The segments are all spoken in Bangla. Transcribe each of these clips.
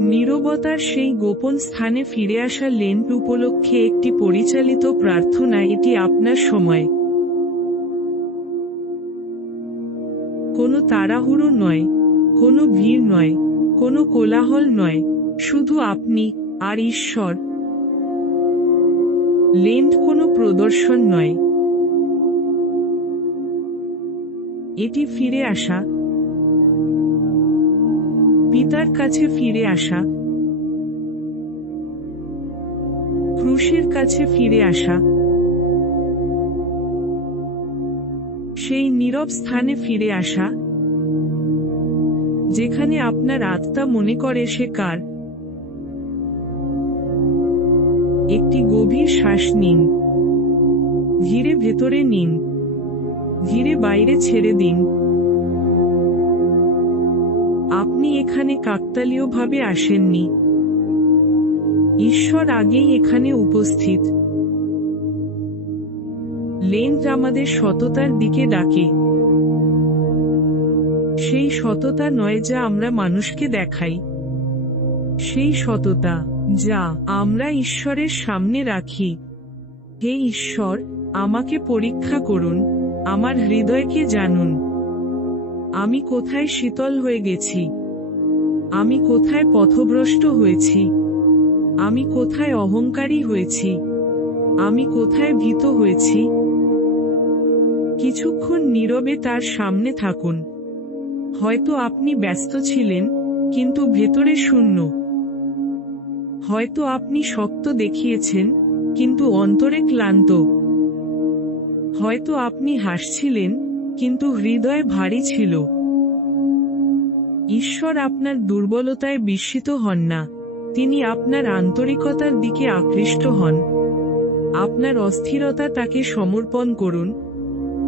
নীরবতার সেই গোপন স্থানে ফিরে আসা লেন্ট উপলক্ষে একটি পরিচালিত প্রার্থনা। এটি আপনার সময়। কোনো তাড়াহুড়ো নয়, কোনো ভিড় নয়, কোনো কোলাহল নয়, শুধু আপনি আর ঈশ্বর। লেন্ট কোনো প্রদর্শন নয়, এটি ফিরে আসা, পিতার কাছে ফিরে আসা, ক্রুশের কাছে ফিরে আসা, সেই নীরব স্থানে ফিরে আসা যেখানে আপনার আত্মা মনে করে সে কার। একটি গভীর শ্বাস নিন, ধীরে ভেতরে নিন, ধীরে বাইরে ছেড়ে দিন। আপনি এখানে কাকতালীয়ভাবে আসেননি, ঈশ্বর আগেই এখানে উপস্থিত। লেন্ট আমাদের সততার দিকে ডাকে, সেই সততা নয় যা আমরা মানুষকে দেখাই, সেই সততা যা আমরা ঈশ্বরের সামনে রাখি। হে ঈশ্বর, আমাকে পরীক্ষা করুন, আমার হৃদয়কে জানুন। আমি কোথায় শীতল হয়ে গেছি, আমি কোথায় পথভ্রষ্ট হয়েছি, আমি কোথায় অহংকারী হয়েছি, আমি কোথায় ভীত হয়েছি। কিছুক্ষণ নীরবে তার সামনে থাকুন। হয়তো আপনি ব্যস্ত ছিলেন, কিন্তু ভেতরে শূন্য। হয়তো আপনি শক্ত দেখিয়েছেন, কিন্তু অন্তরে ক্লান্ত। হয়তো আপনি হাসছিলেন, কিন্তু হৃদয় ভারী ছিল। ঈশ্বর আপনার দুর্বলতায় বিস্মিত হন না, তিনি আপনার আন্তরিকতার দিকে আকৃষ্ট হন। আপনার অস্থিরতা তাকে সমর্পণ করুন,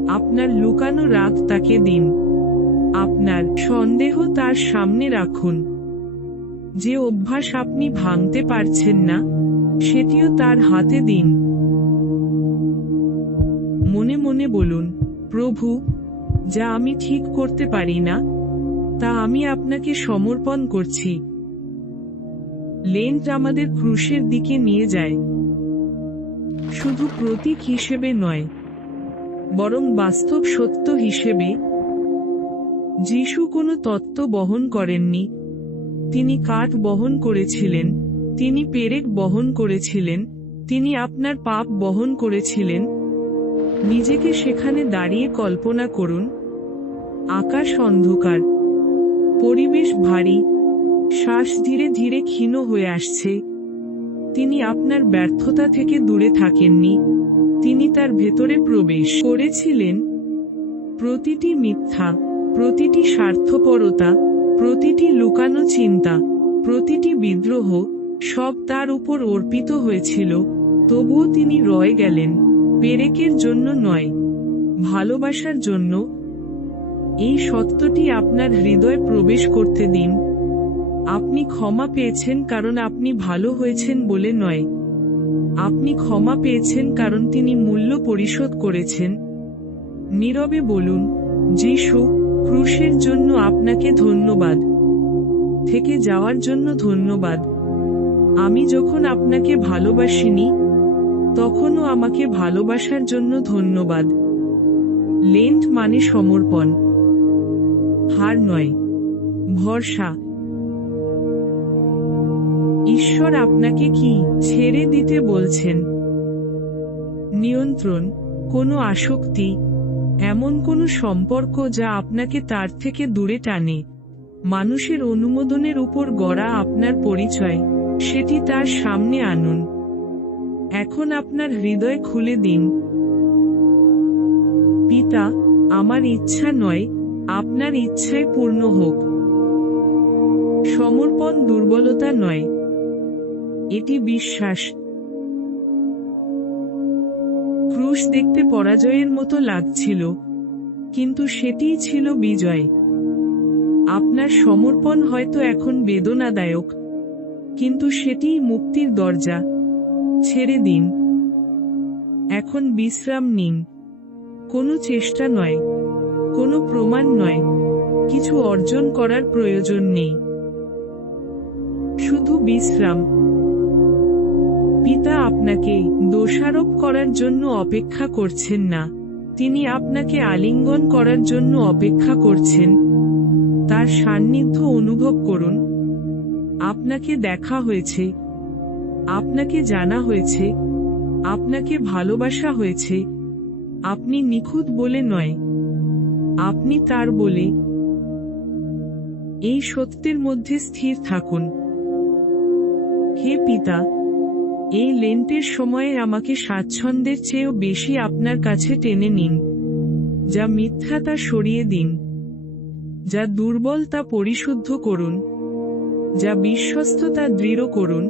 আপনার লুকানো রাগ তাকে দিন, আপনার সন্দেহ তার সামনে রাখুন। যে অভ্যাস আপনি ভাঙতে পারছেন না, সেটিও তার হাতে দিন। মনে মনে বলুন, প্রভু, যা আমি ঠিক করতে পারি না, তা আমি আপনাকে সমর্পণ করছি। লেন্ট আমাদের ক্রুশের দিকে নিয়ে যায়, শুধু প্রতীক হিসেবে নয়, বরং বাস্তব সত্য হিসেবে। যিশু কোনো তত্ত্ব বহন করেননি, তিনি কাঠ বহন করেছিলেন, তিনি পেরেক বহন করেছিলেন, তিনি আপনার পাপ বহন করেছিলেন। নিজেকে সেখানে দাঁড়িয়ে কল্পনা করুন, আকাশ অন্ধকার, পরিবেশ ভারী, শ্বাস ধীরে ধীরে ক্ষীণ হয়ে আসছে। তিনি আপনার ব্যর্থতা থেকে দূরে থাকেননি, তিনি তার ভেতরে প্রবেশ করেছিলেন। প্রতিটি মিথ্যা, প্রতিটি স্বার্থপরতা, প্রতিটি লুকানো চিন্তা, প্রতিটি বিদ্রোহ, সব তার উপর অর্পিত হয়েছিল। তবুও তিনি রয়ে গেলেন, পেরেকের জন্য নয়, ভালোবাসার জন্য। এই সত্যটি আপনার হৃদয়ে প্রবেশ করতে দিন। আপনি ক্ষমা পেয়েছেন কারণ আপনি ভালো হয়েছেন বলে নয়, আপনি ক্ষমা পেয়েছেন কারণ তিনি মূল্য পরিশোধ করেছেন। নীরবে বলুন, যিশু, ক্রুশের জন্য আপনাকে ধন্যবাদ, থেকে যাওয়ার জন্য ধন্যবাদ। আমি যখন আপনাকে ভালোবাসিনি, তখনও আমাকে ভালোবাসার জন্য ধন্যবাদ। লেন্ট মানে সমর্পণ, হার নয়, ভরসা। ঈশ্বর আপনাকে কি ছেড়ে দিতে বলছেন? নিয়ন্ত্রণ, কোনো আসক্তি, এমন কোনো সম্পর্ক যা আপনাকে তার থেকে দূরে টানে। মানুষের অনুমোদনের উপর গড়া আপনার পরিচয়, সেটি তার সামনে আনুন। এখন আপনার হৃদয় খুলে দিন। পিতা, আমার ইচ্ছা নয়, আপনার ইচ্ছায় পূর্ণ হোক। সমর্পণ দুর্বলতা নয়, এটি বিশ্বাস। ক্রুশ দেখতে পরাজয়ের মতো লাগছিল, কিন্তু সেটিই ছিল বিজয়। আপনার সমর্পণ হয়তো এখন বেদনাদায়ক, কিন্তু সেটিই মুক্তির দরজা। ছেড়ে দিন, এখন বিশ্রাম নিন। কোনো চেষ্টা নয়, কোনো প্রমাণ নয়, কিছু অর্জন করার প্রয়োজন নেই। শুধু বিশ্রাম। পিতা আপনাকে দোষারোপ করার জন্য অপেক্ষা করছেন না, তিনি আপনাকে আলিঙ্গন করার জন্য অপেক্ষা করছেন। তার সান্নিধ্য অনুভব করুন। আপনাকে দেখা হয়েছে, আপনাকে জানা হয়েছে, আপনাকে ভালোবাসা হয়েছে। আপনি নিখুঁত বলে নয়, আপনি তার বলে। এই সত্যের মধ্যে স্থির থাকুন। হে পিতা, এই লেন্টের সময়ে আমাকে স্বাচ্ছন্দ্যের চেয়েও বেশি আপনার কাছে টেনে নিন। যা মিথ্যা তা সরিয়ে দিন, যা দুর্বল তা পরিশুদ্ধ করুন, যা বিশ্বস্ত তা দৃঢ় করুন।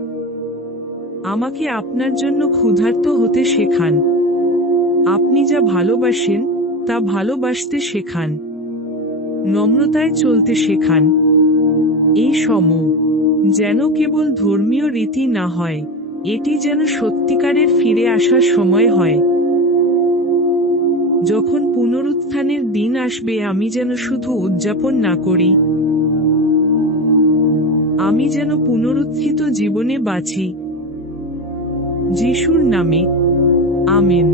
আমাকে আপনার জন্য ক্ষুধার্ত হতে শেখান। আপনি যা ভালোবাসেন তা ভালোবাসতে শেখান, নম্রতায় চলতে শেখান। এই যেন কেবল ধর্মীয় রীতি না হয়, এটি যেন সত্যিকারের ফিরে আসার সময় হয়। যখন পুনরুত্থানের দিন আসবে আমি যেন শুধু উদযাপন না করি, আমি যেন পুনরুত্থিত জীবনে বাঁচি। যিশুর নামে, আমেন।